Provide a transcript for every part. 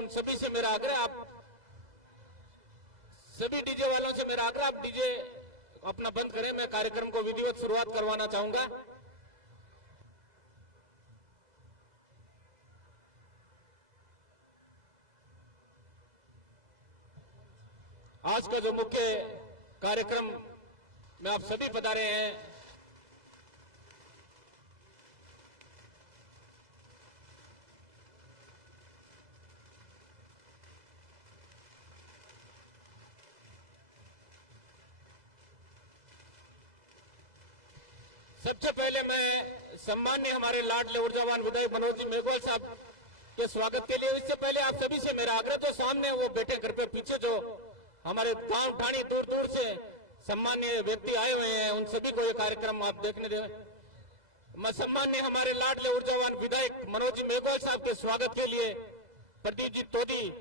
उन सभी से मेरा आग्रह, आप सभी डीजे वालों से मेरा आग्रह, आप डीजे अपना बंद करें। मैं कार्यक्रम को विधिवत शुरुआत करवाना चाहूंगा। आज का जो मुख्य कार्यक्रम में आप सभी पधारे हैं, सबसे पहले मैं सम्मान्य हमारे लाडले ऊर्जावान विधायक मनोज जी मेघवाल साहब के स्वागत के लिए, इससे पहले आप सभी से मेरा आग्रह, जो सामने वो बैठे घर पे पीछे जो हमारे गांव ठाणी दूर दूर से सम्मान्य व्यक्ति आए हुए हैं, उन सभी को ये कार्यक्रम आप देखने दें। मैं सम्मान्य हमारे लाडले ऊर्जावान विधायक मनोज जी मेघवाल साहब के स्वागत के लिए प्रदीप जी तोदी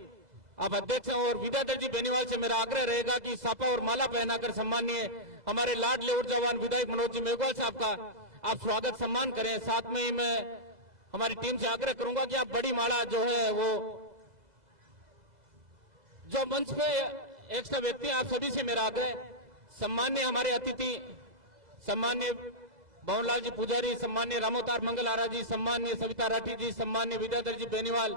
आप अध्यक्ष और विद्याधर जी बेनीवाल से मेरा आग्रह रहेगा कि सापा और माला पहनाकर सम्मान्य हमारे लाडले ऊर्जावान विधायक मनोज जी मेघवाल साहब का आप स्वागत सम्मान करें। साथ में ही मैं हमारी टीम से आग्रह करूंगा कि आप बड़ी माला जो है वो जो मंच पे एक्स्ट्रा व्यक्ति हैं, आप सभी से मेरा आग्रह, सम्मान्य हमारे अतिथि सम्मान्य भवनलाल जी पुजारी, सम्मान्य रामोतार मंगल आरा जी, सम्मान्य सविता राठी जी, सम्मान्य विद्याधर जी बेनीवाल,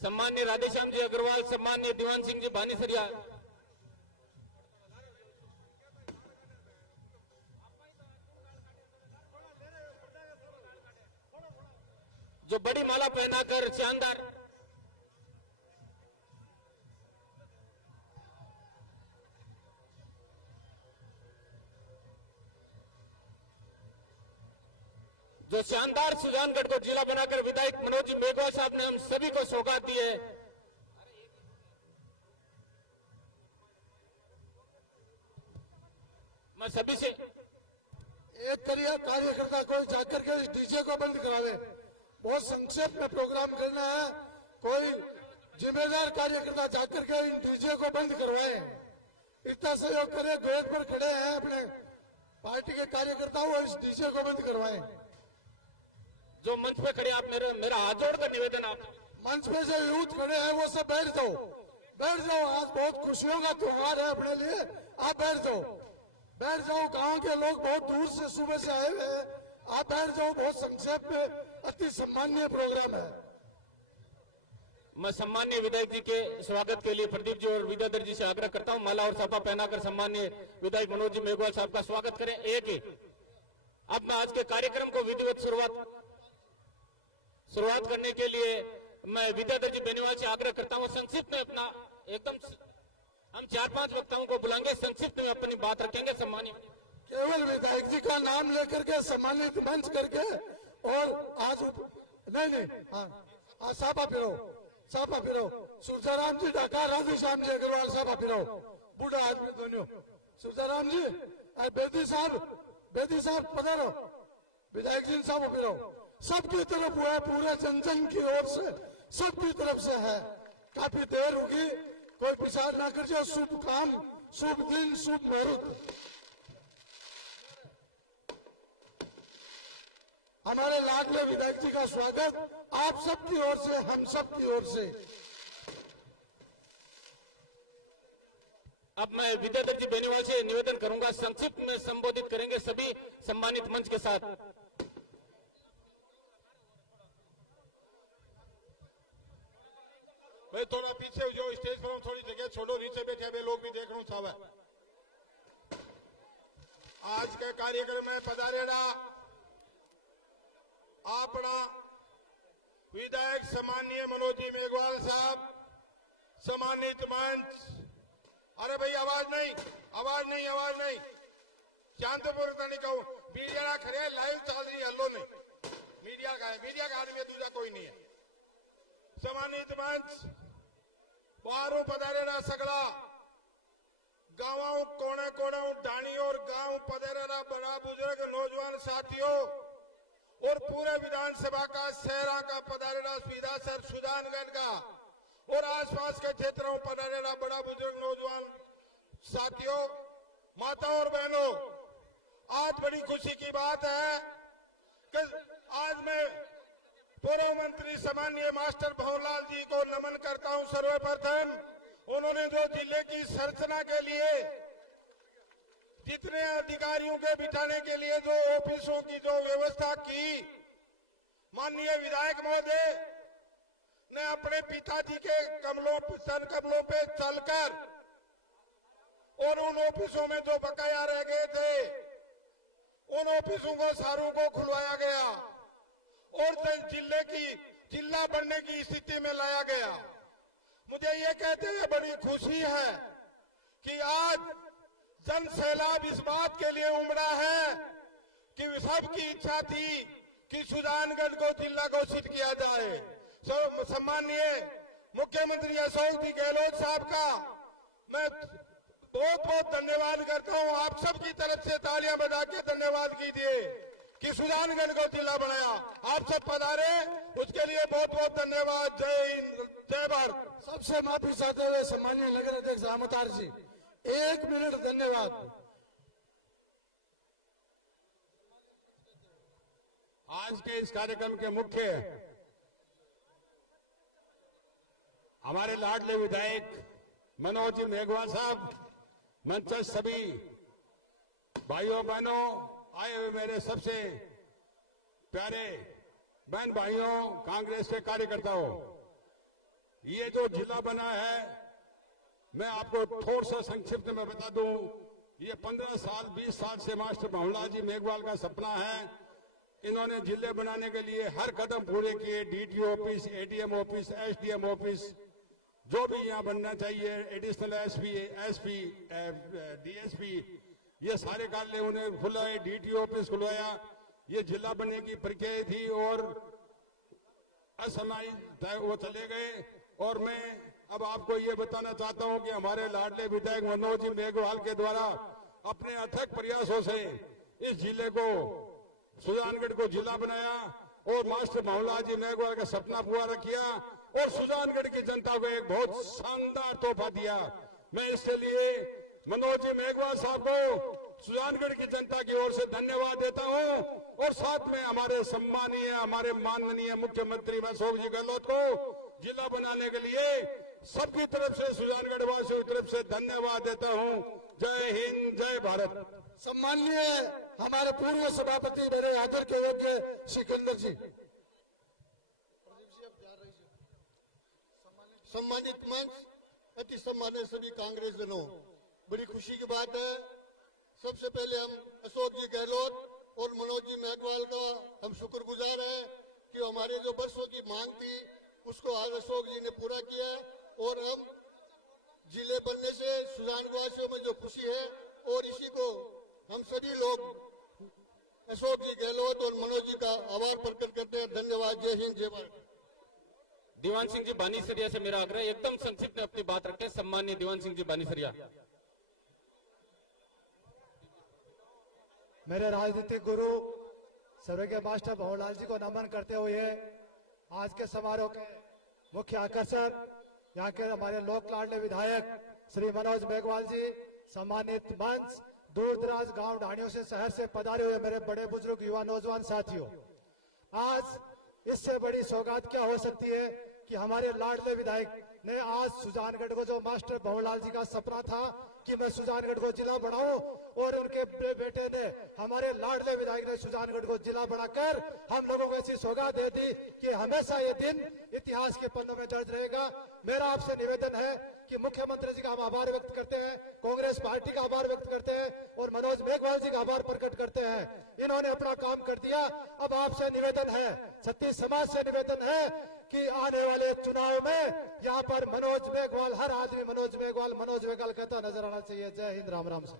सम्मान्य राधेश्याम जी अग्रवाल, सम्मान्य दीवान सिंह जी भानीसरिया, जो बड़ी माला पहनाकर शानदार सुजानगढ़ को जिला बनाकर विधायक मनोज जी मेघवाल साहब ने हम सभी को सौगात दी है। मैं सभी से एक करिए कार्यकर्ता कोई जाकर के इस डीजे को बंद करावे, बहुत संक्षेप में प्रोग्राम करना है। कोई जिम्मेदार कार्यकर्ता जाकर के इन डीजे को बंद करवाए, इतना सहयोग करे। गेट पर खड़े हैं अपने पार्टी के कार्यकर्ता, वो इस डीजे को बंद करवाए। जो मंच पे खड़े आप मेरा हाथ जोड़कर निवेदन, आप मंच पे जो यूथ खड़े हैं वो सब बैठ जाओ, बैठ जाओ। आज बहुत खुशियों का त्योहार है अपने लिए, आप बैठ जाओ, बैठ जाओ। गांव के लोग बहुत दूर से सुबह से आए हुए हैं, आप बैठ जाओ। बहुत संक्षेप में अति सम्माननीय प्रोग्राम है। मैं सम्मान्य विधायक जी के स्वागत के लिए प्रदीप जी और विद्याधर जी से आग्रह करता हूं, माला और साफा पहनाकर सम्मान्य विधायक मनोज जी मेघवाल साहब का स्वागत करें। एक ही अब मैं आज के कार्यक्रम को विधिवत शुरुआत करने के लिए मैं विद्याधर जी बेनीवाल से आग्रह करता हूं, संक्षिप्त में अपना एकदम, हम 4-5 वक्ताओं को बुलाएंगे, संक्षिप्त में अपनी बात रखेंगे। सम्मानित केवल विधायक जी का नाम लेकर के सम्मानित मंच करके, और आज नहीं हाँ साफा फिरो सुरजाराम जी ढाका, राधेश्याम जी अग्रवाल साफा फिरो, बूढ़ा आदमी दोनों। सुरजाराम जी, बेदी साहब पधारो, विधायक जी साहब फिरो। सबकी तरफ हुआ है, पूरे जन की ओर से, सबकी तरफ से है। काफी देर होगी, कोई विचार ना करिए। शुभ काम, शुभ दिन, शुभ मुहूर्त। हमारे लाडले विधायक जी का स्वागत आप सबकी ओर से, हम सबकी ओर से। अब मैं विद्याधर जी बेनीवाल से निवेदन करूंगा, संक्षिप्त में संबोधित करेंगे सभी सम्मानित मंच के साथ। भाई थोड़ा पीछे जो स्टेज पर थोड़ी जगह छोड़ो, नीचे बैठे हुए लोग भी देख रहा हूं साहब। आज के कार्यक्रम में पधारेड़ा अपना विधायक सम्मानीय मनोज जी मेघवाल साहब, सम्मानित मंच। अरे भाई आवाज नहीं। शांतपुर नहीं कहूं, मीडिया खड़े, लाइव चल रही, हल्लो नहीं। मीडिया का है, मीडिया का आदमी दूसरा कोई नहीं है। सम्मानित मंच, बाहरों पधारेड़ा सगड़ा गांवों कोने कोने ढाणी और गांव पधारेड़ा बड़ा बुजुर्ग नौजवान साथियों और पूरे विधानसभा का शहरा का पधारेड़ा सीधा सर सुजानगढ़ का और आसपास के क्षेत्रों पधारेड़ा बड़ा बुजुर्ग नौजवान साथियों, माता और बहनों, आज बड़ी खुशी की बात है कि आज मैं पूर्व मंत्री सम्मानीय मास्टर भंवरलाल जी को नमन करता हूं। सर्वप्रथम उन्होंने जो जिले की संरचना के लिए जितने अधिकारियों के बिठाने के लिए जो ऑफिसों की जो व्यवस्था की, माननीय विधायक महोदय ने अपने पिताजी के कमलों पे चलकर और उन ऑफिसों में जो बकाया रह गए थे उन ऑफिसों को सारों को खुलवाया गया और जिला बनने की स्थिति में लाया गया। मुझे ये कहते हुए बड़ी खुशी है कि आज जन सैलाब इस बात के लिए उमड़ा है कि सबकी इच्छा थी कि सुजानगढ़ को जिला घोषित किया जाए। सम्मानीय मुख्यमंत्री अशोक जी गहलोत साहब का मैं बहुत बहुत धन्यवाद करता हूं। आप सबकी तरफ से तालियां बजा के धन्यवाद कीजिए कि सुजानगढ़ को जिला बनाया। आप सब पधारे, उसके लिए बहुत बहुत धन्यवाद। जय हिंद, जय भारत। सबसे माफी चाहते हुए सम्मानीय नगर अध्यक्ष रामतार जी, 1 मिनट। धन्यवाद। आज के इस कार्यक्रम के मुख्य हमारे लाडले विधायक मनोज जी मेघवाल साहब, मंचस्थ सभी भाइयों बहनों, आए हुए मेरे सबसे प्यारे बहन भाइयों, कांग्रेस के कार्यकर्ताओं, ये जो जिला बना है मैं आपको थोड़ा सा संक्षिप्त में बता दूं। ये 15 साल 20 साल से मास्टर भंवरलाल जी मेघवाल का सपना है। इन्होंने जिले बनाने के लिए हर कदम पूरे किए। DTO office, ADM office, SDM office, जो भी यहाँ बनना चाहिए, एडिशनल एसपी, डीएसपी, ये सारे कार्यालय उन्हें खुलवाए। डीटीओ ऑफिस खुलवाया। ये जिला बनने की प्रक्रिया थी और असमय वो चले गए। और मैं अब आपको ये बताना चाहता हूं कि हमारे लाडले विधायक मनोज जी मेघवाल के द्वारा अपने अथक प्रयासों से इस जिले को, सुजानगढ़ को जिला बनाया और मास्टर भंवरलाल जी मेघवाल का सपना पूरा किया और सुजानगढ़ की जनता को एक बहुत शानदार तोहफा दिया। मैं इसके लिए मनोज जी मेघवाल साहब को सुजानगढ़ की जनता की ओर से धन्यवाद देता हूं और साथ में हमारे सम्मानीय, हमारे माननीय मुख्यमंत्री अशोक जी गहलोत को जिला बनाने के लिए सबकी तरफ से, सुजानगढ़ वासियों की तरफ से धन्यवाद देता हूं। जय हिंद, जय भारत। सम्मानीय हमारे पूर्व सभापति मेरे आदर के योग्य सिकंदर जी। सम्मानित मंच, अति सम्मानित सभी कांग्रेस जनों, बड़ी खुशी की बात है। सबसे पहले हम अशोक जी गहलोत और मनोज जी मेघवाल का हम शुक्रगुजार हैं कि हमारे जो वर्षों की मांग थी उसको आज अशोक जी ने पूरा किया और हम जिले बनने से सुजानगढ़ वासियों में जो खुशी है और इसी को हम सभी लोग अशोक जी गहलोत और मनोज जी का आभार प्रकट करते हैं। धन्यवाद। जय हिंद, जय भारत। दीवान सिंह जी बानीसरिया से मेरा आग्रह, एकदम संक्षिप्त में अपनी बात रखें। सम्मानीय दीवान सिंह जी बानीसरिया। मेरे राजनीतिक गुरु स्वर्गीय मास्टर भंवरलाल जी को नमन करते हुए आज के समारोह के मुख्य आकर्षण यहाँ के हमारे लोक लाडले विधायक श्री मनोज मेघवाल जी, सम्मानित मंच, दूर दराज गांव ढाणियों से, शहर से पधारे हुए मेरे बड़े बुजुर्ग, युवा नौजवान साथियों, आज इससे बड़ी सौगात क्या हो सकती है कि हमारे लाडले विधायक ने आज सुजानगढ़ को, जो मास्टर भंवरलाल जी का सपना था कि मैं सुजानगढ़ को जिला बनाऊं, और उनके बेटे ने, हमारे लाडले विधायक ने सुजानगढ़ को जिला बनाकर हम लोगों को ऐसी सौगात दे दी कि हमेशा ये दिन इतिहास के पन्नों में दर्ज रहेगा। मेरा आपसे निवेदन है कि मुख्यमंत्री जी का हम आभार व्यक्त करते हैं, कांग्रेस पार्टी का आभार व्यक्त करते हैं और मनोज मेघवाल जी का आभार प्रकट करते हैं। इन्होंने अपना काम कर दिया। अब आपसे निवेदन है, छत्तीस समाज से निवेदन है कि आने वाले चुनाव में यहाँ पर मनोज मेघवाल, हर आदमी मनोज मेघवाल कहता नजर आना चाहिए। जय हिंद, राम राम। से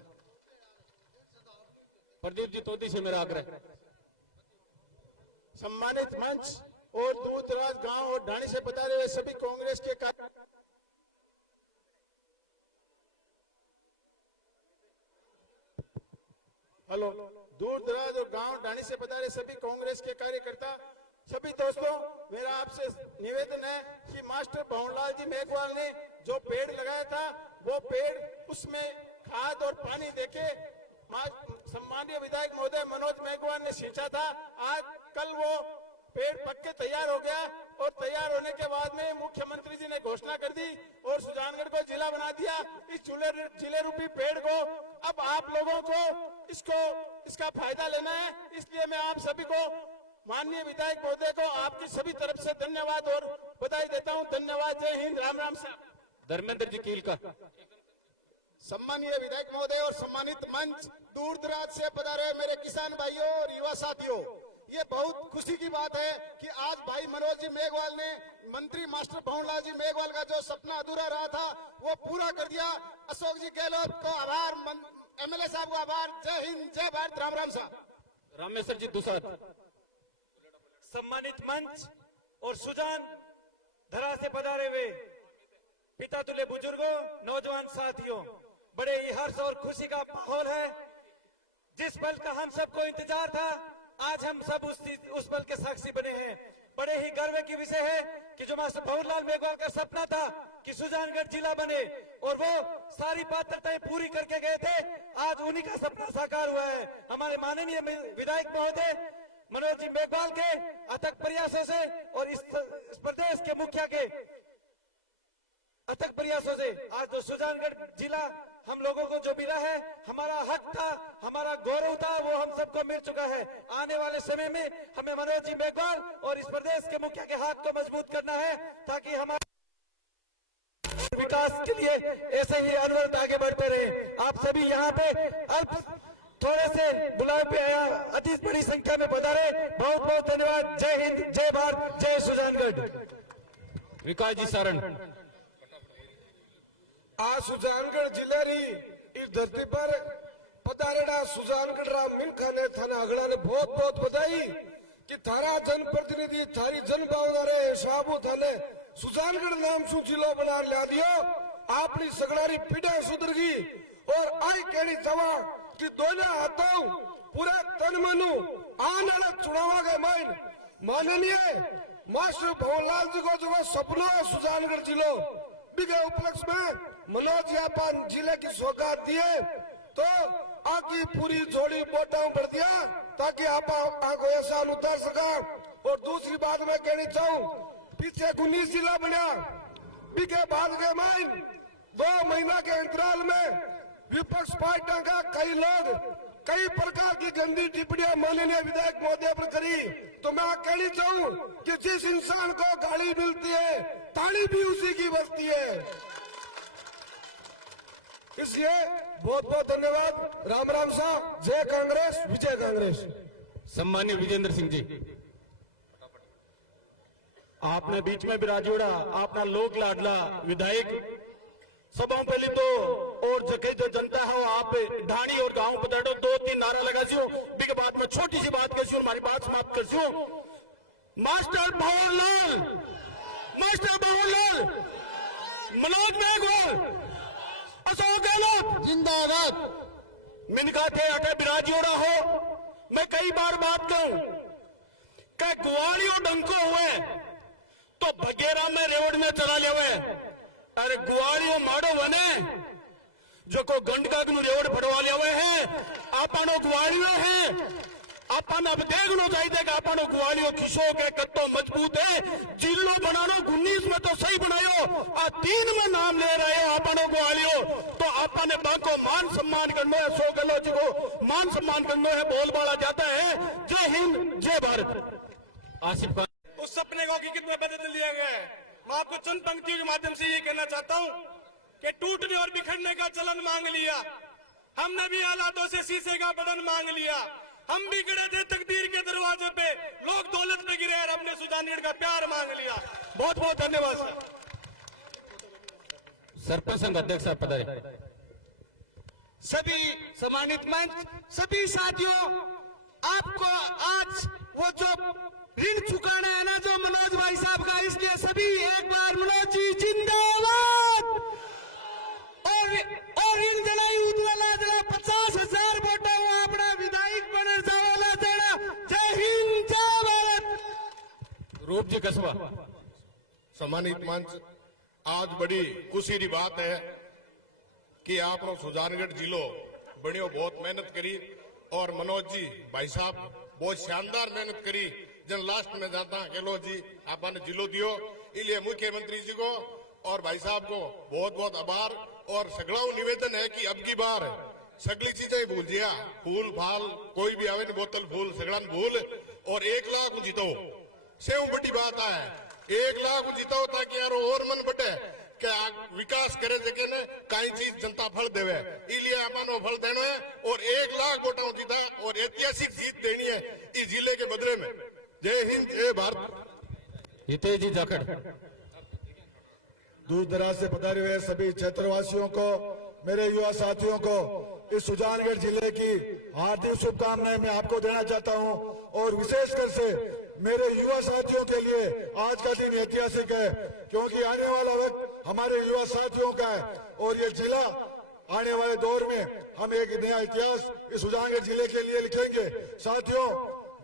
प्रदीप जी तोदी से मेरा आग्रह। सम्मानित मंच और दूर दराज गांव और ढाणी से पधारे हुए सभी कांग्रेस के दूर दराज और गांव ढाणी से पधारे सभी कांग्रेस के कार्यकर्ता, सभी दोस्तों, मेरा आपसे निवेदन है कि मास्टर भंवरलाल जी मेघवाल ने जो पेड़ लगाया था वो पेड़, उसमें खाद और पानी देके सम्मानीय विधायक महोदय मनोज मेघवाल ने सींचा था, आज कल वो पेड़ पक के तैयार हो गया और तैयार होने के बाद में मुख्यमंत्री जी ने घोषणा कर दी और सुजानगढ़ को जिला बना दिया। इस जिले रूपी पेड़ को अब आप लोगों को इसका फायदा लेना है। इसलिए मैं आप सभी को, माननीय विधायक महोदय को आपकी सभी तरफ से धन्यवाद और बधाई देता हूं। धन्यवाद। जय हिंद। राम राम साहब। धर्मेंद्र जी कील का। सम्मानीय विधायक महोदय और सम्मानित मंच, दूर दराज से पधारे मेरे किसान भाइयों और युवा साथियों, ये बहुत खुशी की बात है कि आज भाई मनोज जी मेघवाल ने मंत्री मास्टर भंवरलाल जी मेघवाल का जो सपना अधूरा रहा था वो पूरा कर दिया। अशोक जी गहलोत को आभार, एमएलए साहब को आभार। जय हिंद, जय भारत। राम राम साहब। रामेश्वर जी दूसरा। सम्मानित मंच और सुजान धरा से पधारे हुए पिता तुल्य बुजुर्गों, नौजवान साथियों, बड़े ही हर्ष और खुशी का माहौल है। जिस पल का हम सबको इंतजार था, आज हम सब उस पल के साक्षी बने हैं। बड़े ही गर्व की विषय है कि जो मास्टर भंवरलाल मेघवाल का सपना था कि सुजानगढ़ जिला बने और वो सारी पात्रताएं पूरी करके गए थे, आज उन्हीं का सपना साकार हुआ है। हमारे माननीय विधायक महोदय मनोज जी मेघवाल के अथक प्रयासों से और इस प्रदेश के मुखिया के अथक प्रयासों से आज जो सुजानगढ़ जिला हम लोगों को जो मिला है, हमारा हक था, हमारा गौरव था, वो हम सबको मिल चुका है। आने वाले समय में हमें मनोज जी मेघवाल और इस प्रदेश के मुखिया के हाथ को मजबूत करना है ताकि हमारे विकास के लिए ऐसे ही अनवरत आगे बढ़ते रहे। आप सभी यहाँ पे अल्प थोड़े से बुलावे पे आया, अति बड़ी संख्या में पधारे, बहुत बहुत धन्यवाद। जय हिंद, जय भारत, जय सुजानगढ़। विकास जी सारण। आज सुजानगढ़ जिले री इस धरती पर पधारेड़ा सुजानगढ़ राम मिनखा ने थाना अगड़ा ने बहुत बहुत बधाई कि थारा जनप्रतिनिधि थारी जनभावना रे हिसाबो थाने सुजानगढ़ नाम सु जिलो बना लिया दियो। आपनी सगड़ारी पीड़ा सुधर गई और आई केड़ी जवा कि दोनों हाथों पूरा तन मनु आने वाले चुनाव के माइन माननीय मास्टर भंवरलाल जी को जो सपना है सुजानगढ़ जिलो बिगे उपलक्ष्य में मनोज यापान जिले की सौगात दिए तो आकी पूरी जोड़ी वोटां बढ़ दिया ताकि आप आको एहसान उतार सका। और दूसरी बात मैं कहनी चाहूँ, पीछे 19 जिला बना बिगे बाद के माइन 2 महीना के अंतराल में विपक्ष पार्टियों का कई लोग कई प्रकार की गंदी टिप्पणियां माननीय विधायक महोदय पर करी, तो मैं कहनी चाहूँ कि जिस इंसान को गाली मिलती है ताली भी उसी की बजती है। इसलिए बहुत बहुत धन्यवाद। राम राम साहब। जय कांग्रेस, विजय कांग्रेस। सम्मानीय विजेंद्र सिंह जी। आपने बीच में विराज जोड़ा, अपना लोक लाडला विधायक। सबों पहले तो और जगह जो जनता है आप ढाणी और गांव पधारो 2-3 नारा लगा सियो, बिके बाद में छोटी सी बात कर हमारी बात समाप्त कर सियो। मास्टर भंवरलाल, मनोज मेघवाल, अशोक गहलोत जिंदाबाद। मिनका थे अटे विराज जोड़ा हो। मैं कई बार बात कहूं कि गुआड़ियों डंको हुए तो बगेरा में रेवड़ में चला लिया। अरे गुआड़ियों माड़ो बने जो को गंडका रेवड़ फड़वा लिया हुए हैं। आपनो गुआड़ियों हैं, अपन अब देखनो चाहिए कि आपनो गुआड़ियों खिसो के कत्तो मजबूत है। जिलो बनानो 19 में तो सही बनायो, 3 में नाम ले रहे हो आपनो गुआड़ियों, तो आपने बाको मान सम्मान करना है। अशोक गहलोत जी को मान सम्मान करना है, बोलबाला जाता है। जय हिंद, जय भारत। आसिफ उस सपने को कितना बदल दिया गया है। मैं आपको चंद पंक्तियों के माध्यम से ये कहना चाहता हूं कि टूटने और बिखरने का चलन मांग लिया, हमने भी हालातों से शीशे का बदन मांग लिया। हम भी गिरे थे तकदीर के दरवाजे पे, लोग दौलत पे गिरे और हमने सुजानगढ़ का प्यार मांग लिया। बहुत बहुत धन्यवाद। सरपंच संघ अध्यक्ष साहब पधारे। सभी सम्मानित मंच, सभी साथियों, आपको आज वो जो ऋण चुकाना है ना जो मनोज भाई साहब का, इसलिए सभी एक बार मनोज जी जिंदाबाद। और ऋण दिलाई उज्ज्वला दिला 50,000 वोटा हुआ अपना विधायक बने जावाला देना। जय हिंद, जय भारत। रूप जी कसबा। सम्मानित मंच, आज बड़ी खुशी की बात है कि आपनो सुजानगढ़ जिलो बड़ियो बहुत मेहनत करी और मनोज जी भाई साहब बहुत शानदार मेहनत करी जन लास्ट में जाता गहलोत जी आपने जिलो दियो इसलिए मुख्यमंत्री जी को और भाई साहब को बहुत बहुत आभार। और सगड़ाऊ निवेदन है कि अब की बार सगली चीजें भूल जिया फूल फाल कोई भी आवे बोतल फूल सगड़ा भूल और 1 लाख जीतो से बड़ी बात है 1 लाख जीतो ताकि यार और मन बटे क्या विकास करे जगह ने कई चीज जनता फल देवे इसलिए अमानो फल देना है और 1 लाख वोटों जीता और ऐतिहासिक जीत देनी है इस जिले के बदले में। जय हिंद जय भारत। हितेश जी जाखड़। दूर दराज से पधारे हुए सभी क्षेत्रवासियों को, मेरे युवा साथियों को इस सुजानगढ़ जिले की हार्दिक शुभकामनाएं मैं आपको देना चाहता हूं। और विशेषकर से मेरे युवा साथियों के लिए आज का दिन ऐतिहासिक है क्योंकि आने वाला वक्त हमारे युवा साथियों का है और ये जिला आने वाले दौर में हम एक नया इतिहास इस सुजानगढ़ जिले के लिए लिखेंगे। साथियों,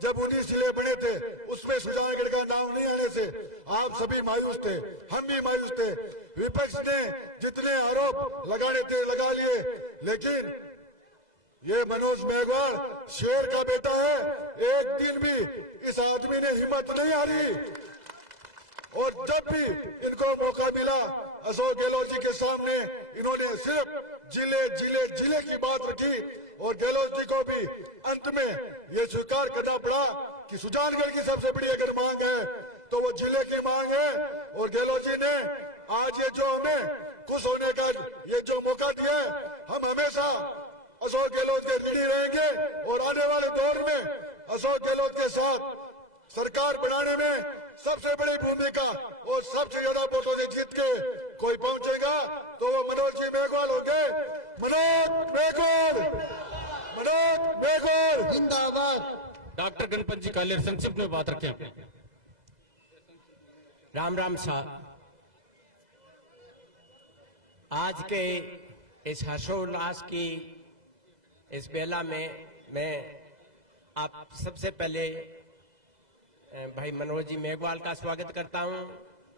जब 19 जिले बने थे उसमें सुजानगढ़ का नाम नहीं आने से आप सभी मायूस थे, हम भी मायूस थे। विपक्ष ने जितने आरोप लगाने थे लगा लिए, लेकिन ये मनोज मेघवाल शेर का बेटा है, एक दिन भी इस आदमी ने हिम्मत नहीं हारी। और जब भी इनको मौका मिला अशोक गहलोत जी के सामने इन्होंने सिर्फ जिले जिले जिले की बात रखी और गहलोत जी को भी अंत में ये स्वीकार करना पड़ा कि सुजानगढ़ की सबसे बड़ी अगर मांग है तो वो जिले की मांग है। और गहलोत जी ने आज ये जो हमें खुश होने का ये जो मौका दिया है, हम हमेशा अशोक गहलोत के ऋणी रहेंगे और आने वाले दौर में अशोक गहलोत के साथ सरकार बनाने में सबसे बड़ी भूमिका और सबसे ज्यादा वोटों से जीत के कोई पहुंचेगा तो वो मनोज जी मेघवाल होंगे। मनोज मेघवाल, मनोज मेघवाल जिंदाबाद। डॉक्टर गणपत जी कालेर संक्षिप्त में बात रखें। राम राम साहब, आज के इस हर्षोल्लास की इस बेला में मैं आप सबसे पहले भाई मनोज जी मेघवाल का स्वागत करता हूं,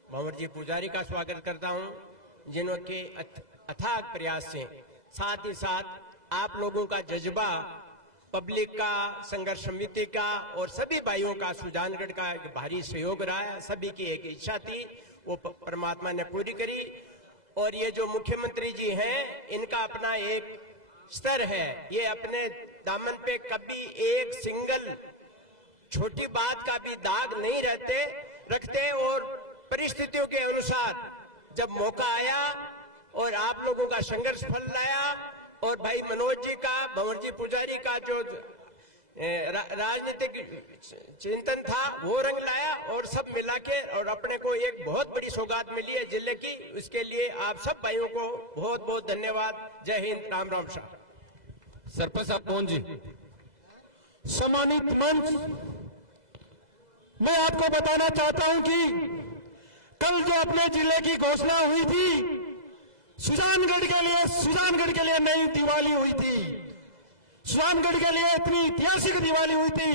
भंवर जी पुजारी का स्वागत करता हूं, जिनके अथाग प्रयास से साथ ही साथ आप लोगों का जज्बा, पब्लिक का, संघर्ष समिति का और सभी भाइयों का सुजानगढ़ का एक भारी सहयोग रहा है। सभी की एक इच्छा थी, वो परमात्मा ने पूरी करी। और ये जो मुख्यमंत्री जी हैं, इनका अपना एक स्तर है, ये अपने दामन पे कभी एक सिंगल छोटी बात का भी दाग नहीं रखते और परिस्थितियों के अनुसार जब मौका आया और आप लोगों का संघर्ष फल लाया और भाई मनोज जी का, भंवर जी पुजारी का जो राजनीतिक चिंतन था वो रंग लाया और सब मिला के और अपने को एक बहुत बड़ी सौगात मिली है जिले की। इसके लिए आप सब भाइयों को बहुत बहुत धन्यवाद। जय हिंद, राम राम साहब। सरपंच साहब कौन जी? सम्मानित मंच, मैं आपको बताना चाहता हूं कि कल जो अपने जिले की घोषणा हुई थी, सुजानगढ़ के लिए नई दिवाली हुई थी, सुजानगढ़ के लिए इतनी ऐतिहासिक दिवाली हुई थी,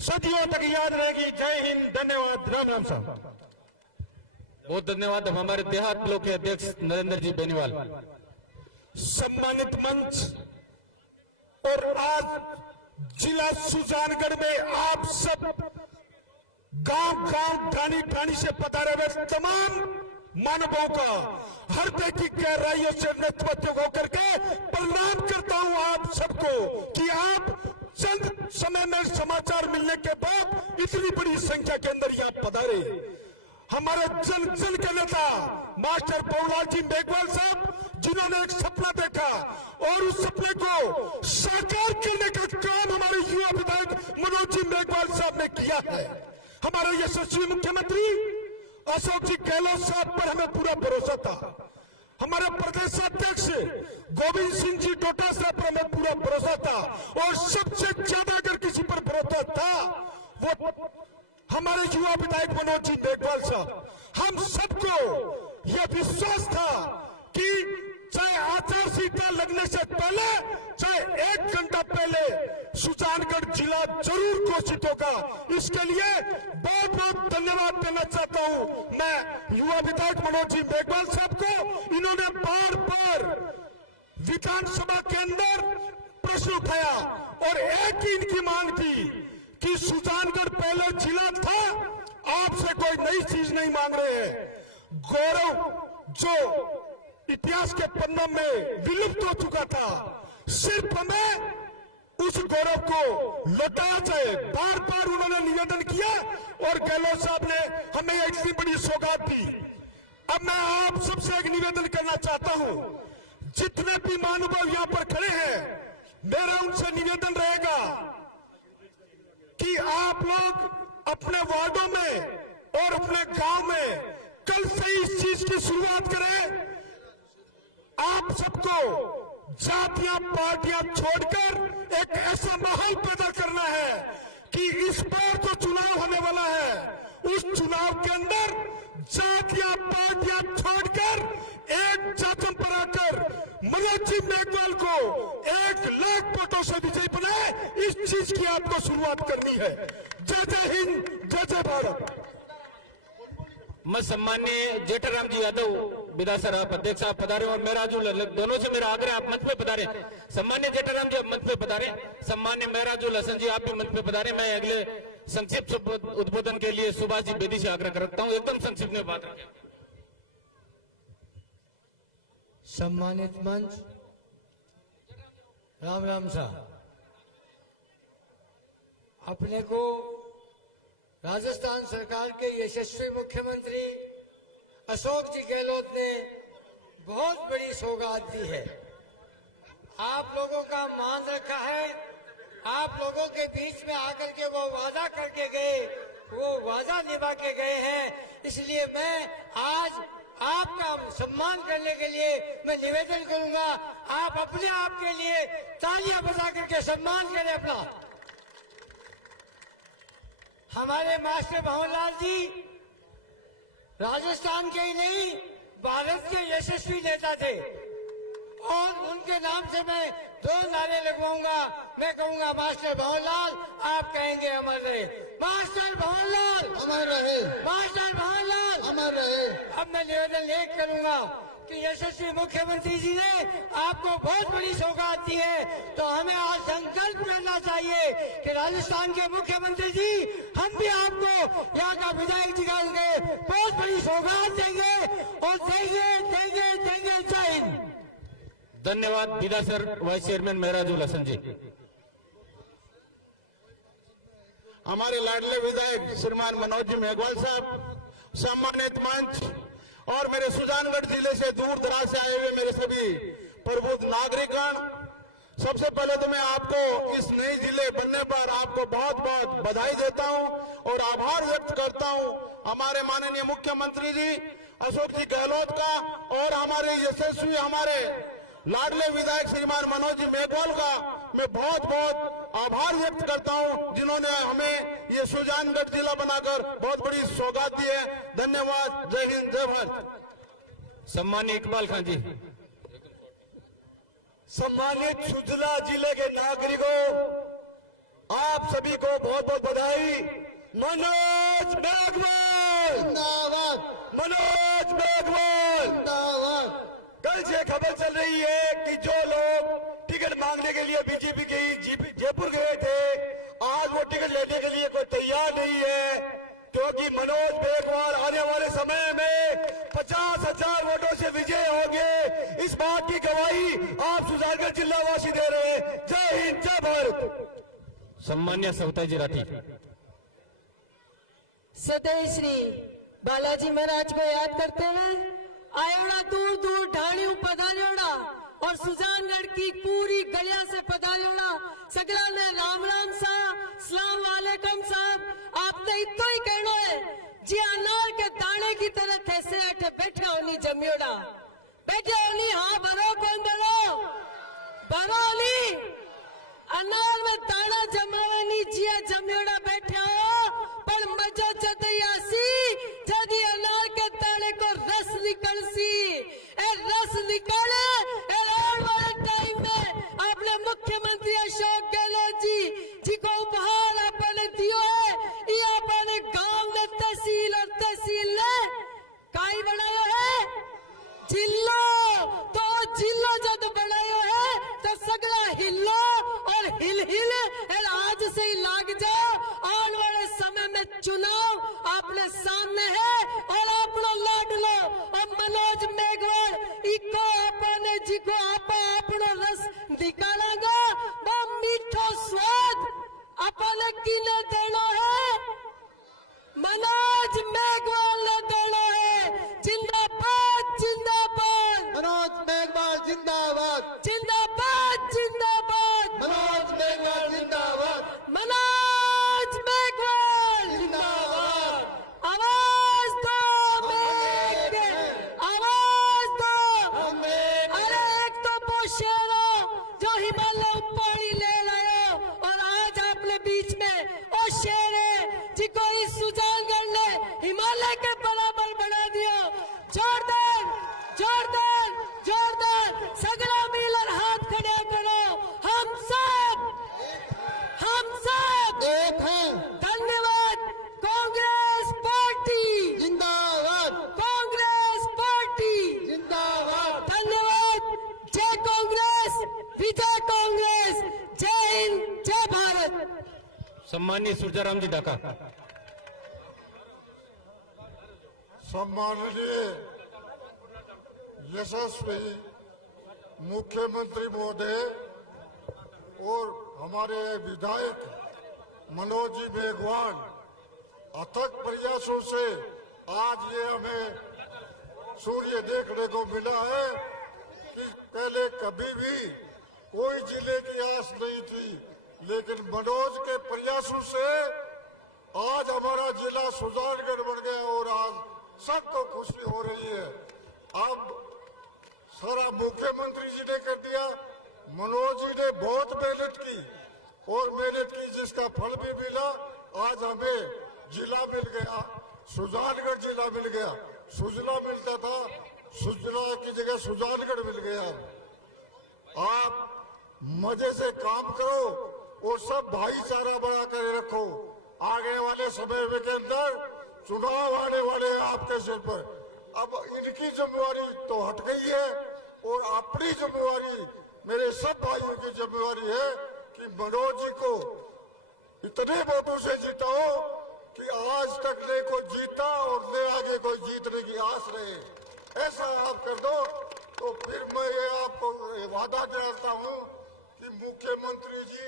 सदियों तक याद रहेगी। जय हिंद, धन्यवाद, राम राम साहब। बहुत धन्यवाद हमारे देहात ब्लॉक के अध्यक्ष नरेंद्र जी बेनीवाल। सम्मानित मंच, और आज जिला सुजानगढ़ में आप सब गांव गांव ठाणी ठाणी से पधारे हुए तमाम मानवों का हृदय की गहराइयों से नेतृत्व होकर के प्रणाम करता हूं आप सबको कि आप चंद समय में समाचार मिलने के बाद इतनी बड़ी संख्या के अंदर यहाँ पधारे। हमारे जन जन के नेता मास्टर पौलाल जी मेघवाल साहब, जिन्होंने एक सपना देखा और उस सपने को साकार करने का काम हमारे युवा विधायक मनोज जी मेघवाल साहब ने किया है। हमारे यशस्वी मुख्यमंत्री अशोक जी गहलोत साहब पर हमें पूरा भरोसा था। हमारे प्रदेश अध्यक्ष गोविंद सिंह जी डोटा साहब पर हमें पूरा भरोसा था और सबसे ज्यादा अगर किसी पर भरोसा था वो हमारे युवा विधायक मनोज जी मेघवाल साहब। हम सबको यह विश्वास था कि चाहे आचार संहिता लगने से पहले, चाहे 1 घंटा पहले सुजानगढ़ जिला जरूर घोषित होगा। इसके लिए बहुत बहुत धन्यवाद देना चाहता हूं मैं युवा विधायक मनोज जी मेघवाल साहब को। इन्होंने बार बार विधानसभा के अंदर प्रश्न उठाया और एक ही इनकी मांग थी कि सुजानगढ़ पहले जिला था, आपसे कोई नई चीज नहीं मांग रहे हैं। गौरव जो इतिहास के पन्नों में विलुप्त हो चुका था, सिर्फ हमें उस गौरव को लौटाया जाए। बार बार उन्होंने निवेदन किया और गहलोत साहब ने हमें इतनी बड़ी सौगात दी। अब मैं आप सबसे एक निवेदन करना चाहता हूं, जितने भी महानुभाव यहां पर खड़े हैं, मेरा उनसे निवेदन रहेगा कि आप लोग अपने वार्डों में और अपने गांव में कल से इस चीज की शुरुआत करें। आप सबको जातियां पार्टियां छोड़कर एक ऐसा माहौल पैदा करना है कि इस बार जो चुनाव होने वाला है, उस चुनाव के अंदर जातियां पार्टियां छोड़कर एक जातम पर आकर मनोज जी मेघवाल को 1 लाख वोटों से विजयी बनाए। इस चीज की आपको शुरुआत करनी है। जय हिंद, जय भारत। मैं सम्मान्य जेठाराम जी यादव विधानसभा अध्यक्ष साहब पधारे और मेहराजुल दोनों से मेरा आग्रह आप मंच पे पधारे। सम्मान्य जेठाराम जी आप मंच पे पधारे, सम्मान्य मेहराजुल हसन जी आप भी मंच पे पधारे। मैं अगले संक्षिप्त उद्बोधन के लिए सुभाष जी बेदी से आग्रह करता हूं, एकदम संक्षिप्त में बात रखें। सम्मानित मंच, राम राम साहब। अपने को राजस्थान सरकार के यशस्वी मुख्यमंत्री अशोक जी गहलोत ने बहुत बड़ी सौगात दी है। आप लोगों का मान रखा है, आप लोगों के बीच में आकर के वो वादा करके गए, वो वादा निभा के गए हैं। इसलिए मैं आज आपका सम्मान करने के लिए मैं निवेदन करूंगा, आप अपने आप के लिए तालियां बजा करके सम्मान करें अपना। हमारे मास्टर भंवरलाल जी राजस्थान के ही नहीं, भारत के यशस्वी नेता थे और उनके नाम से मैं 2 नारे लगवाऊंगा। मैं कहूंगा मास्टर भंवरलाल, आप कहेंगे अमर रहे। मास्टर भंवरलाल अमर रहे, मास्टर भंवरलाल अमर रहे। अब मैं निवेदन एक करूंगा कि यशस्वी मुख्यमंत्री जी ने आपको बहुत बड़ी सौगात दी है, तो हमें आज संकल्प करना चाहिए कि राजस्थान के मुख्यमंत्री जी, हम भी आपको यहाँ का विधायक जी का बहुत बड़ी सौगात देंगे और देंगे। जय हिंद। धन्यवाद विधानसभा वाइस चेयरमैन मेहराजुल हसन जी। हमारे लाडले विधायक श्रीमान मनोज जी मेघवाल साहब, सम्मानित मंच और मेरे सुजानगढ़ जिले से दूर दराज से आए हुए मेरे सभी प्रबुद्ध नागरिकगण, सबसे पहले तो मैं आपको इस नए जिले बनने पर आपको बहुत बहुत बधाई देता हूं और आभार व्यक्त करता हूं हमारे माननीय मुख्यमंत्री जी अशोक जी गहलोत का और हमारे यशस्वी हमारे लाडले विधायक श्रीमान मनोज जी मेघवाल का मैं बहुत बहुत आभार व्यक्त करता हूं, जिन्होंने हमें ये सुजानगढ़ जिला बनाकर बहुत बड़ी सौगात दी है। धन्यवाद। जय हिंद, जय भारत। सम्मान्य इकबाल खान जी। सम्मानित सुजला जिले के नागरिकों, आप सभी को बहुत बहुत बधाई। मनोज मेघवाल जिंदाबाद, मनोज मेघवाल जिंदाबाद। कल से खबर चल रही है कि जो लोग टिकट मांगने के लिए बीजेपी के जयपुर गए थे, आज वो टिकट लेने के लिए कोई तैयार नहीं है, क्योंकि मनोज मेघवाल आने वाले समय में 50,000 वोटों से विजय होंगे। इस बात की गवाही आप सुजानगढ़ जिला वासी दे रहे हैं। जय हिंद, जय भारत। सम्मान्य सविता जी राठी। सदैव श्री बालाजी महाराज को याद करते हुए आयोड़ा दूर दूर ढाणियों पधारियोड़ा और सुजानगढ़ की पूरी गलिया से पधारियोड़ा सगला ने राम राम सा सलाम वालेकुम साहब। आपने इतो ही कहना है जी, अनार के दाने की तरह थे अठे बैठे होनी जमियोड़ा, बैठे होनी। हाँ भरो, कौन भरो? भरो नी अनार में दाना जमावनी जिया जमियोड़ा बैठे हो, पर मजा चतयासी जदी अनार के दाने को रस निकलसी। रस निकले और वाले टाइम में अपने मुख्यमंत्री अशोक गहलोत जी को उपहार अपने दियो है। ये अपने गांव में तहसील और तहसील ने काई बनायो है जिलो, तो जिलो जब बनायो है तो सगला हिलो जाग जाओ, आने वाले समय में चुनाव अपने सामने है और अपनो लड़ लो। और मनोज मेघवाल इको अपने जिको आपा अपनो रस निकालेगा, वो मीठो स्वाद अपने किने देना है, मनोज मेघवाल ने देना है। जिंदाबाद जिंदाबाद मनोज मेघवाल जिंदाबाद, जिंदाबाद जिंदाबाद मनोज मेघवाल जिंदाबाद, मनोज मेघवाल जिंदाबाद। आवाज दो मेघ, आवाज दो। अरे एक तो वो शेरो जो हिमालय पानी ले रहे हो और आज आपने बीच में वो शेर है जिको इस सुजानगढ़ ने हिमालय के बराबर बना दिया। जोरदार जोरदार जोरदार सगला मिलर हाथ खड़े करो। हम सब एक हैं, धन्यवाद। कांग्रेस पार्टी जिंदाबाद, कांग्रेस पार्टी जिंदाबाद। धन्यवाद। जय कांग्रेस, विजय कांग्रेस, जय हिंद, जय भारत। सम्मानीय सूरजाराम जी ढाका। सम्माननीय यशस्वी मुख्यमंत्री महोदय और हमारे विधायक मनोज जी मेघवाल अथक प्रयासों से आज ये हमें सूर्य देखने को मिला है कि पहले कभी भी कोई जिले की आस नहीं थी, लेकिन मनोज के प्रयासों से आज हमारा जिला सुजानगढ़ बन गया और आज सबको खुशी हो रही है। अब सारा मुख्यमंत्री जी ने कर दिया, मनोज जी ने बहुत मेहनत की और मेहनत की जिसका फल भी मिला। आज हमें जिला मिल गया, सुजानगढ़ जिला मिल गया। सुजला मिलता था, सुजला की जगह सुजानगढ़ मिल गया। आप मजे से काम करो और सब भाईचारा बना कर रखो। आगे वाले समय के अंदर चुनाव आने वाले हैं आपके सिर पर। अब इनकी जिम्मेवारी तो हट गई है और अपनी जिम्मेवारी, मेरे सब भाइयों की जिम्मेवारी है कि मनोज जी को इतने वोटों से जिताओ कि आज तक ने कोई जीता और न आगे कोई जीतने की आस रहे। ऐसा आप कर दो तो फिर मैं ये आपको वादा कराता हूँ कि मुख्यमंत्री जी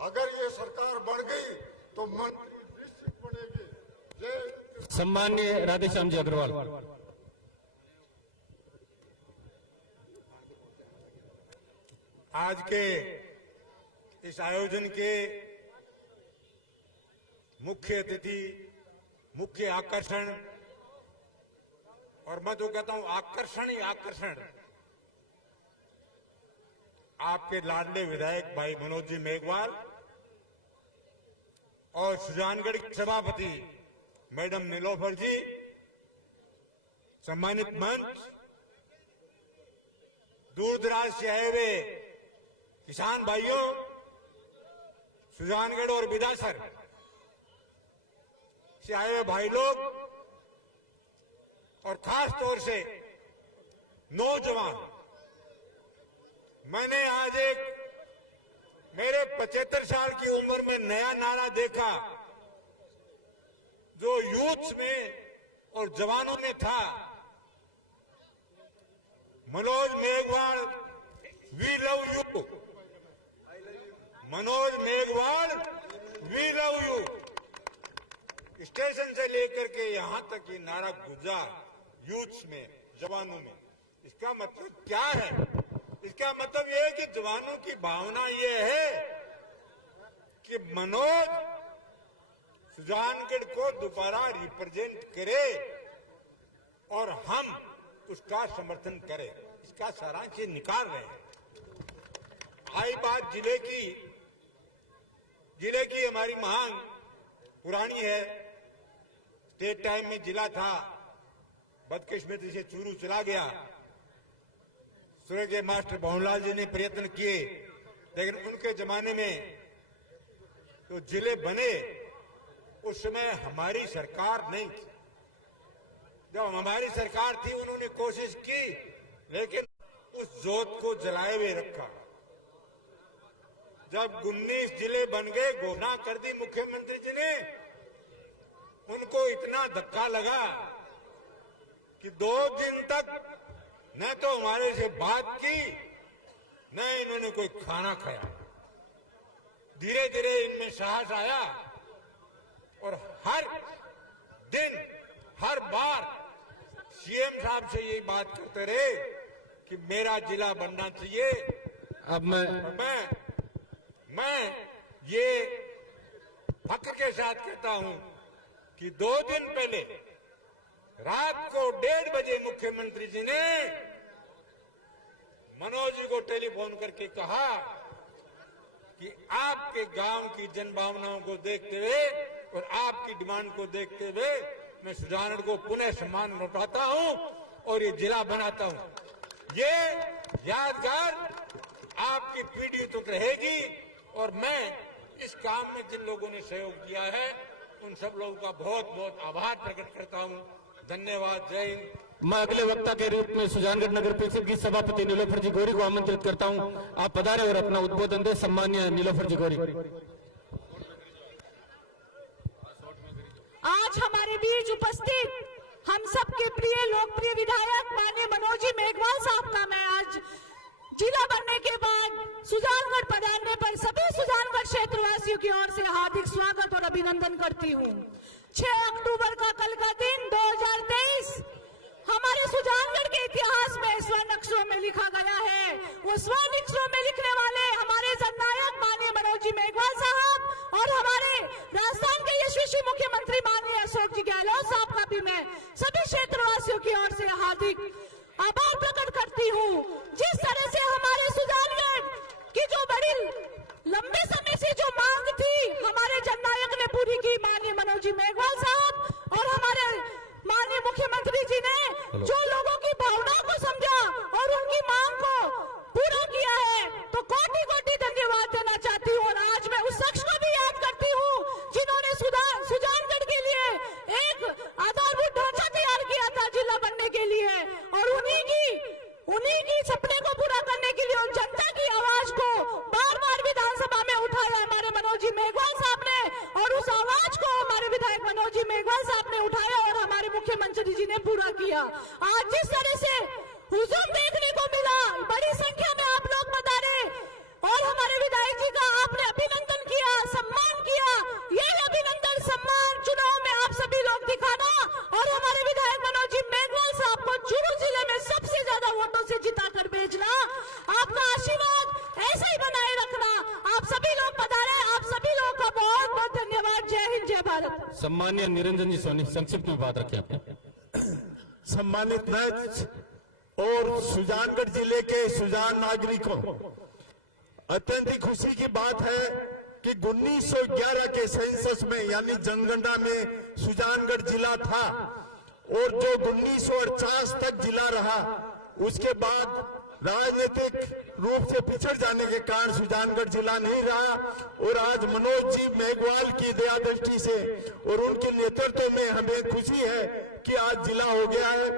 अगर ये सरकार बढ़ गई तो मंत्री निश्चित बनेगी। जय। सम्मानीय राधेश्याम जी अग्रवाल। आज के इस आयोजन के मुख्य अतिथि, मुख्य आकर्षण, और मैं तो कहता हूं आकर्षण ही आकर्षण, आपके लाडले विधायक भाई मनोज जी मेघवाल और सुजानगढ़ की सभापति मैडम नीलोफर जी, सम्मानित मंच, दूर दराज से आए हुए किसान भाइयों, सुजानगढ़ और बिदासर से आए हुए भाई लोग, और खास तौर से नौजवान। मैंने आज एक मेरे 75 साल की उम्र में नया नारा देखा जो यूथ में और जवानों में था। Manoj Meghwal we love you, Manoj Meghwal we love you. Station से लेकर के यहां तक ये नारा गुजा यूथ में, जवानों में। इसका मतलब क्या है? इसका मतलब यह है कि जवानों की भावना यह है कि मनोज सुजानगढ़ को दोबारा रिप्रेजेंट करे और हम उसका समर्थन करें। इसका सारांश ये निकाल रहे हैं। आई बात जिले की हमारी मांग पुरानी है। स्टेट टाइम में जिला था, बदकिस्मती से चूरू चला गया। स्वर्गीय मास्टर भवनलाल जी ने प्रयत्न किए, लेकिन उनके जमाने में तो जिले बने, उस समय हमारी सरकार नहीं थी। जब हमारी सरकार थी उन्होंने कोशिश की, लेकिन उस जोत को जलाए हुए रखा। जब 19 जिले बन गए, घोषणा कर दी मुख्यमंत्री जी ने, उनको इतना धक्का लगा कि 2 दिन तक न तो हमारे से बात की, न इन्होंने कोई खाना खाया। धीरे धीरे इनमें साहस आया और हर दिन, हर बार सीएम साहब से यही बात करते रहे कि मेरा जिला बनना चाहिए। अब मैं ये फक्र के साथ कहता हूं कि 2 दिन पहले रात को 1:30 बजे मुख्यमंत्री जी ने मनोज जी को टेलीफोन करके कहा कि आपके गांव की जनभावनाओं को देखते हुए और आपकी डिमांड को देखते हुए मैं सुजानगढ़ को पुनः सम्मान लौटाता हूं और ये जिला बनाता हूं। ये यादगार आपकी पीढ़ी तक रहेगी और मैं इस काम में जिन लोगों ने सहयोग किया है उन सब लोगों का बहुत बहुत आभार प्रकट करता हूं। धन्यवाद। जय हिंद। मैं अगले वक्ता के रूप में सुजानगढ़ नगर परिषद की सभापति नीलोफर जी गौरी को आमंत्रित करता हूं। आप पधारे और अपना उद्बोधन दे। सम्मान्य नीलोफर जी गौरी। आज हमारे बीच उपस्थित हम सबके प्रिय लोकप्रिय विधायक माननीय मनोज जी मेघवाल साहब का मैं आज जिला बनने के बाद सुजानगढ़ पधारने पर सभी सुजानगढ़ क्षेत्रवासियों की ओर से हार्दिक स्वागत और अभिनंदन करती हूँ। 6 अक्टूबर का कल का दिन 2023 हमारे सुजानगढ़ के इतिहास में स्वर्ण अक्षरों में लिखा गया है। वो स्वर्ण अक्षरों में लिखने वाले हमारे जननायक माननीय मनोज जी मेघवाल साहब और हमारे राजस्थान के यशस्वी मुख्यमंत्री माननीय अशोक जी गहलोत साहब का भी मैं सभी क्षेत्रवासियों की ओर से हार्दिक आभार प्रकट करती हूँ। जिस तरह से हमारे सुजानगढ़ की जो बड़ी लंबे समय से जो मांग थी हमारे जननायक ने पूरी की, माननीय मनोज जी मेघवाल साहब और हमारे माननीय मुख्यमंत्री जी ने जो लोगों की भावनाओं को समझा और उनकी मांग को पूरा किया है, तो कोटि कोटि धन्यवाद देना चाहती हूँ। और आज मैं उस शख्स को भी याद करती हूँ जिन्होंने सुजानगढ़ के लिए एक आधारभूत ढांचा तैयार किया था जिला बनने के लिए, और उन्हीं की सपने को पूरा करने के लिए और जनता की आवाज को बार बार विधानसभा में उठाया हमारे मनोज जी मेघवाल साहब ने, और उस आवाज को हमारे विधायक मनोज जी मेघवाल साहब ने उठाया और हमारे मुख्यमंत्री जी ने पूरा किया। आज जिस तरह से हुजूम देखने को मिला, बड़ी संख्या में आप लोग पधारे और हमारे विधायक जी का आपने अभिनंदन किया, सम्मान किया। ये अभिनंदन सम्मान चुनाव में आप सभी लोग दिखाना और हमारे विधायक मनोज जी मेघवाल साहब को चूरू जिले में सबसे ज्यादा वोटों से जिताकर भेजना। आपका आशीर्वाद ऐसा ही बनाए रखना। आप सभी लोग पधारे, आप सभी लोगों का बहुत बहुत धन्यवाद। जय हिंद, जय भारत। सम्मान्य निरंजन जी सोनी संक्षिप्त में बात रखें आपने। सम्मानित मैच और सुजानगढ़ जिले के सुजान नागरिकों, अत्यंत ही खुशी की बात है कि 1911 के सेंसस में यानी जनगणना में सुजानगढ़ जिला था और जो 1948 तक जिला रहा, उसके बाद राजनीतिक रूप से पिछड़ जाने के कारण सुजानगढ़ जिला नहीं रहा। और आज मनोज जी मेघवाल की दया दृष्टि से और उनके नेतृत्व में हमें खुशी है कि आज जिला हो गया है।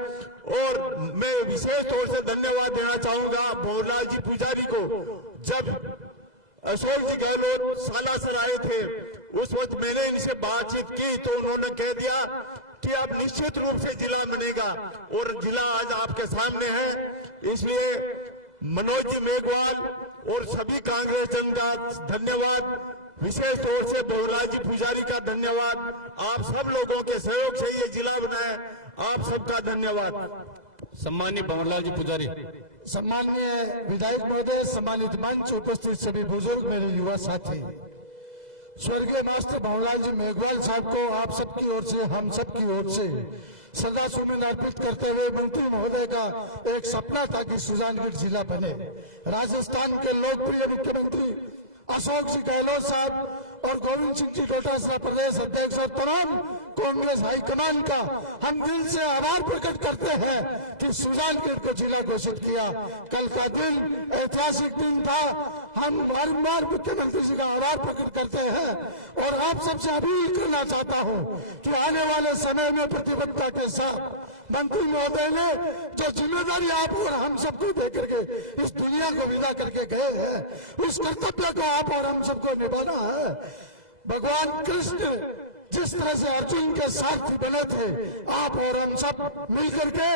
और मैं विशेष तौर से धन्यवाद देना चाहूंगा भंवरलाल जी पुजारी को। जब अशोक जी गहलोत सालासर आए थे, उस वक्त मैंने इनसे बातचीत की तो उन्होंने कह दिया कि अब निश्चित रूप से जिला बनेगा और जिला आज आपके सामने है। इसलिए मनोज जी मेघवाल और सभी कांग्रेस जन का धन्यवाद, विशेष तौर से भंवरलाल जी पुजारी का धन्यवाद। आप सब लोगों के सहयोग से ये जिला बना है, आप सबका धन्यवाद। सम्मान्य भंवरलाल जी पुजारी। सम्मान्य विधायक महोदय, सम्मानित मंच उपस्थित सभी बुजुर्ग, मेरे युवा साथी, स्वर्गीय मास्टर भंवरलाल जी मेघवाल साहब को आप सबकी ओर से, हम सबकी ओर से श्रद्धा सुमन अर्पित करते हुए मंत्री महोदय का एक सपना था कि सुजानगढ़ जिला बने। राजस्थान के लोकप्रिय मुख्यमंत्री अशोक जी गहलोत साहब और गोविंद सिंह जी डोटासरा प्रदेश अध्यक्ष और तमाम कांग्रेस हाईकमान का हम दिल से आभार प्रकट करते हैं कि सुजानगढ़ को जिला घोषित किया। कल का दिन ऐतिहासिक दिन था। हम बारंबार मुख्यमंत्री जी का आभार प्रकट करते हैं और आप सबसे अपील करना चाहता हूं कि आने वाले समय में प्रतिबद्धता के साथ मंत्री महोदय ने जो जिम्मेदारी आप और हम सबको दे करके इस दुनिया को विदा करके गए हैं, उस कर्तव्य को आप और हम सबको निभाना है। भगवान कृष्ण जिस तरह से अर्जुन के सारथी बने थे, आप और हम सब मिलकर के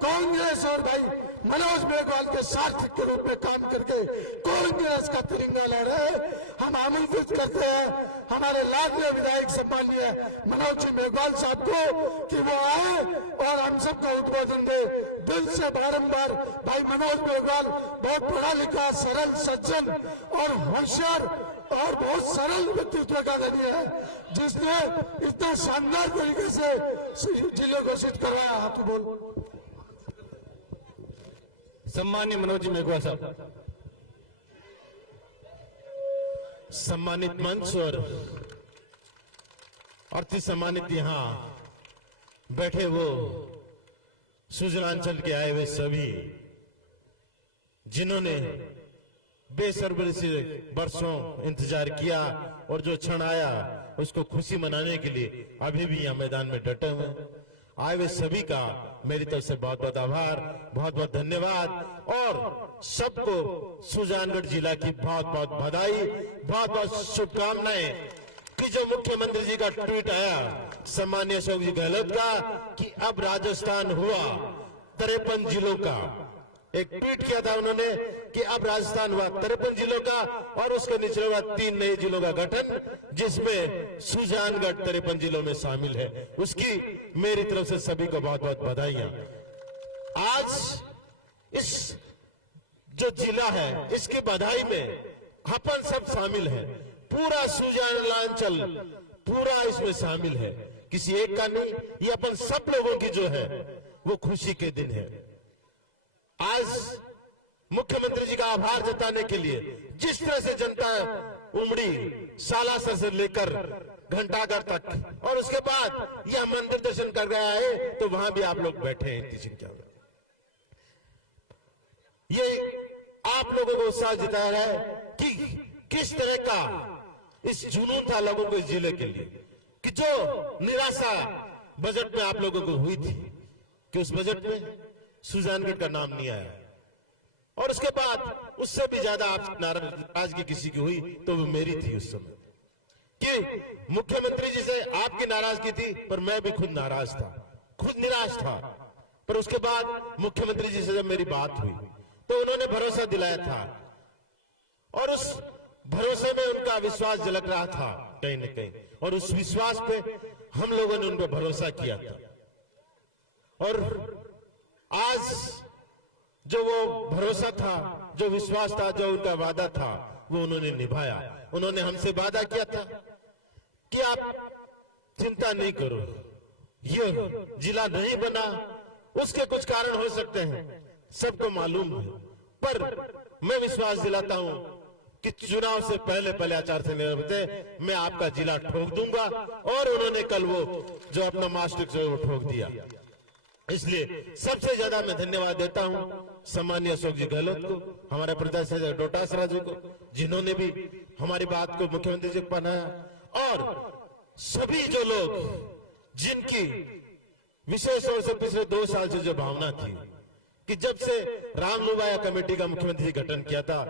कांग्रेस और भाई मनोज मेघवाल के सारथी के रूप में काम करके कांग्रेस का तिरंगा लहरा है। हम आमंत्रित करते हैं हमारे लाडले विधायक सम्मानीय मनोज जी मेघवाल साहब को कि वो आए और हम सबको उद्बोधन दे। दिल से बारंबार भाई मनोज मेघवाल बहुत पढ़ा लिखा, सरल, सज्जन और होशियार और बहुत सरल व्यक्तित्व का धनी है, जिसने इतना शानदार तरीके से जिले घोषित करवाया। हाथ बोल। सम्मानीय मनोज जी मेघवाल साहब। सम्मानित मंच और अति सम्मानित यहाँ बैठे वो सुजनांचल के आए हुए सभी जिन्होंने बेसब्री से बरसों इंतजार किया और जो क्षण आया उसको खुशी मनाने के लिए अभी भी यहाँ मैदान में डटे हुए आए हुए सभी का मेरी तरफ से बहुत बहुत आभार, बहुत बहुत धन्यवाद और सबको सुजानगढ़ जिला की बहुत बहुत बधाई, बहुत बहुत शुभकामनाएं कि जो मुख्यमंत्री जी का ट्वीट आया सम्मानीय अशोक जी गहलोत का कि अब राजस्थान हुआ 53 जिलों का, एक ट्वीट किया था उन्होंने कि अब राजस्थान हुआ 53 जिलों का और उसके नीचे हुआ 3 नए जिलों का गठन, जिसमें सुजानगढ़ 53 जिलों में शामिल है। उसकी मेरी तरफ से सभी को बहुत बहुत बधाइयां। आज इस जो जिला है इसकी बधाई में अपन सब शामिल है, पूरा सुजानलांचल पूरा इसमें शामिल है, किसी एक का नहीं, ये अपन सब लोगों की जो है वो खुशी के दिन है। आज मुख्यमंत्री जी का आभार जताने के लिए जिस तरह से जनता उमड़ी सालासर से लेकर घंटाघर तक और उसके बाद यह मंदिर दर्शन कर गया है, तो वहां भी आप लोग बैठे हैं इतनी संख्या में। ये आप लोगों को उत्साह जताया रहा है कि किस तरह का इस जुनून था लोगों को इस जिले के लिए, कि जो निराशा बजट में आप लोगों को हुई थी कि उस बजट में सुजानगढ़ का नाम नहीं आया और उसके बाद उससे भी ज्यादा आप नाराजगी किसी की हुई तो वो मेरी थी उस समय कि मुख्यमंत्री जी से आपकी नाराजगी थी, पर मैं भी खुद नाराज था, खुद निराश था। पर उसके बाद मुख्यमंत्री जी से जब मेरी बात हुई तो उन्होंने भरोसा दिलाया था और उस भरोसे में उनका विश्वास झलक रहा था कहीं न कहीं, और उस विश्वास पे हम लोगों ने उन पर भरोसा किया था और आज जो वो भरोसा था, जो विश्वास था, जो उनका वादा था, वो उन्होंने निभाया। उन्होंने हमसे वादा किया था कि आप चिंता नहीं करो, ये जिला नहीं बना, उसके कुछ कारण हो सकते हैं, सबको मालूम है, पर मैं विश्वास दिलाता हूं कि चुनाव से पहले आचार संहिता होते मैं आपका जिला ठोक दूंगा और उन्होंने कल वो जो अपना मास्टर जो वो ठोक दिया। इसलिए सबसे ज्यादा मैं धन्यवाद देता हूं सम्मानीय अशोक जी गहलोत को, हमारे प्रदेश डोटासरा जी को, जिन्होंने भी हमारी बात को मुख्यमंत्री जी को पढ़ाया, और सभी जो लोग जिनकी विशेष तौर से पिछले 2 साल से जो भावना थी कि जब से रामलुवाया कमेटी का मुख्यमंत्री जी गठन किया था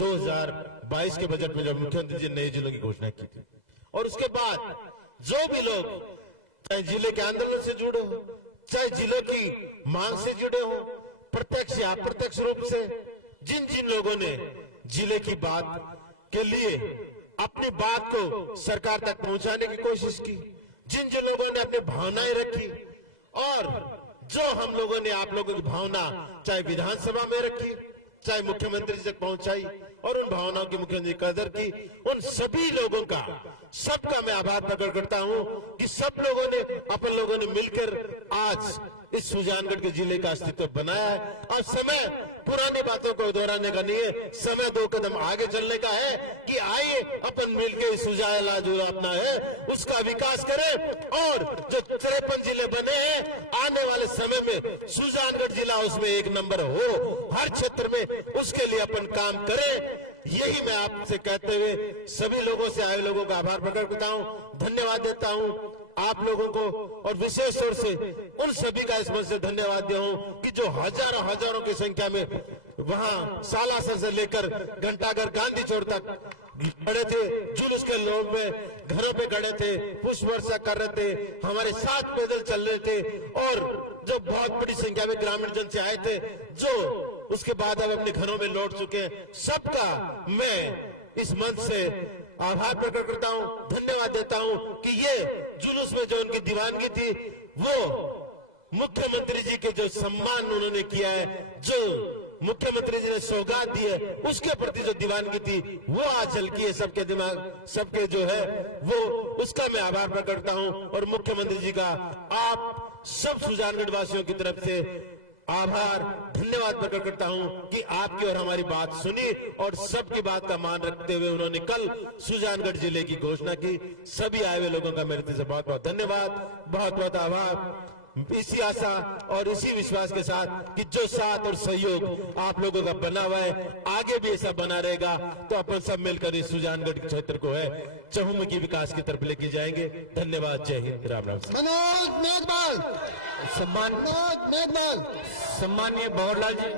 2022 के बजट में जब मुख्यमंत्री जी ने नए जिलों की घोषणा की थी, और उसके बाद जो भी लोग चाहे जिले के आंदोलन से जुड़े हो, चाहे जिले की मांग से जुड़े हो, प्रत्यक्ष या अप्रत्यक्ष रूप से जिन जिन लोगों ने जिले की बात के लिए अपनी बात को सरकार तक पहुंचाने की कोशिश की, जिन जिन लोगों ने अपनी भावनाएं रखी और जो हम लोगों ने आप लोगों की भावना चाहे विधानसभा में रखी, चाहे मुख्यमंत्री तक पहुंचाई और उन भावनाओं की मुख्यमंत्री कदर की, उन सभी लोगों का सबका मैं आभार प्रकट करता हूं कि सब लोगों ने अपन लोगों ने मिलकर आज इस सुजानगढ़ के जिले का अस्तित्व बनाया है। और समय पुरानी बातों को दोहराने का नहीं है, समय 2 कदम आगे चलने का है कि आइए अपन मिलकर इस सुजाला जो अपना है उसका विकास करें और जो 53 जिले बने हैं आने वाले समय में सुजानगढ़ जिला उसमें 1 नंबर हो हर क्षेत्र में, उसके लिए अपन काम करें। यही मैं आपसे कहते हुए सभी लोगों से आए लोगों का आभार प्रकट करता हूं, धन्यवाद देता हूं। आप लोगों को और विशेष तौर से उन सभी का इस मंच से धन्यवाद दिया हूं कि जो हजारों हजारों की संख्या में वहां सालासर से लेकर घंटाघर गांधी चौक तक खड़े थे, जुलूस के लोग में घरों पे खड़े थे, पुष्प वर्षा कर रहे थे, हमारे साथ पैदल चल रहे थे और जो बहुत बड़ी संख्या में ग्रामीण जन से आए थे, जो उसके बाद अब अपने घरों में लौट चुके हैं, सबका मैं इस मंच से आभार प्रकट करता हूं, धन्यवाद देता हूं कि ये जुलूस में जो उनकी दीवानगी थी वो मुख्यमंत्री जी के जो सम्मान उन्होंने किया है, जो मुख्यमंत्री जी ने सौगात दी है, उसके प्रति जो दीवानगी थी वो आज झलकी है सबके दिमाग, सबके जो है वो, उसका मैं आभार प्रकट करता हूं और मुख्यमंत्री जी का आप सब सुजानगढ़ वासियों की तरफ से आभार धन्यवाद प्रकट करता हूं कि आपकी और हमारी बात सुनी और सबकी बात का मान रखते हुए उन्होंने कल सुजानगढ़ जिले की घोषणा की। सभी आए हुए लोगों का मेरे तरफ से बहुत बहुत धन्यवाद, बहुत बहुत आभार। इसी आशा और इसी विश्वास के साथ कि जो साथ और सहयोग आप लोगों का बना हुआ है आगे भी ऐसा बना रहेगा, तो अपन सब मिलकर इस सुजानगढ़ क्षेत्र को है चहुमुखी विकास की तरफ लेके जाएंगे। धन्यवाद, जय हिंद, राम राम। मनोज मेघवाल, सम्मानीय भंवरलाल जी,